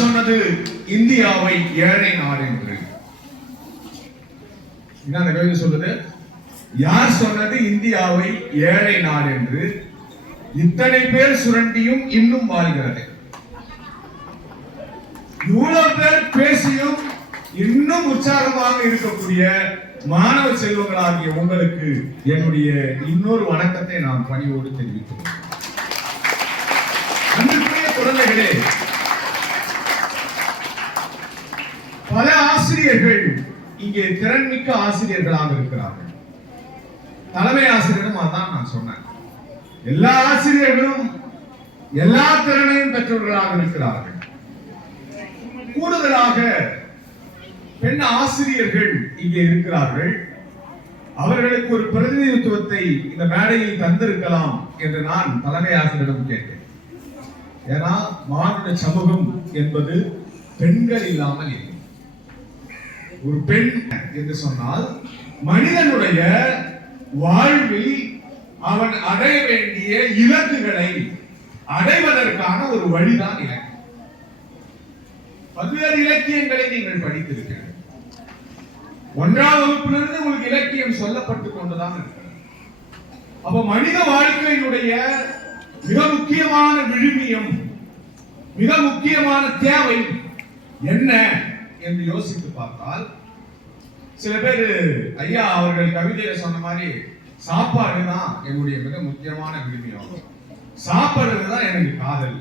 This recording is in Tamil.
சொன்னது இந்தியாவை ஏழை நாடு என்று. என்ன அந்த கவிதை சொல்லுது யார் சொன்னது இந்தியாவை ஏழை நாடு என்று? இத்தனை பேர் சுரண்டியும் இன்னும் வாழ்கிறது. இவ்வளவு பேர் பேசியும் இன்னும் உற்சாகமாக இருக்கக்கூடிய மாணவ செல்வங்களாகிய உங்களுக்கு என்னுடைய இன்னொரு வணக்கத்தை நான் பணியோடு தெரிவிக்கிறேன் ஆசிரியர்கள் இங்கே திறன்மிக்க ஆசிரியர்களாக இருக்கிறார்கள். தலைமை ஆசிரியரும் அதான் நான் சொன்னேன். எல்லா ஆசிரியர்களும் எல்லா திறனையும் பெற்றவர்களாக இருக்கிறார்கள். கூடுதலாக பெண் ஆசிரியர்கள் இங்கே இருக்கிறார்கள். அவர்களுக்கு ஒரு பிரதிநிதித்துவத்தை இந்த மேடையில் தந்திருக்கலாம் என்று நான் தலைமை ஆசிரியரிடம் கேட்டேன். ஏன்னா மானுட சமூகம் என்பது பெண்கள் இல்லாமல் இல்லை. ஒரு பெண் என்று சொன்னால் மனிதனுடைய வாழ்வில் அவன் அடைய வேண்டிய இலக்குகளை அடைவதற்கான ஒரு வழிதான் இலக்கு. பல்வேறு இலக்கியங்களை நீங்கள் படித்திருக்கிறீர்கள். ஒன்றாம் வகுப்பிலிருந்து உங்களுக்கு இலக்கியம் சொல்லப்பட்டுக் கொண்டுதான் இருக்கிறது அப்ப மனித வாழ்க்கையினுடைய மிக முக்கியமான விழுமியம் மிக முக்கியமான தேவை என்ன? என்று யோசித்து பார்த்தால் சில பேர் ஐயா அவர்கள் கவிதையில சொன்ன மாதிரி சாப்பாடு தான் என்னுடைய மிக முக்கியமான விழுமியம் சாப்பாடு தான் எனக்கு காதல்.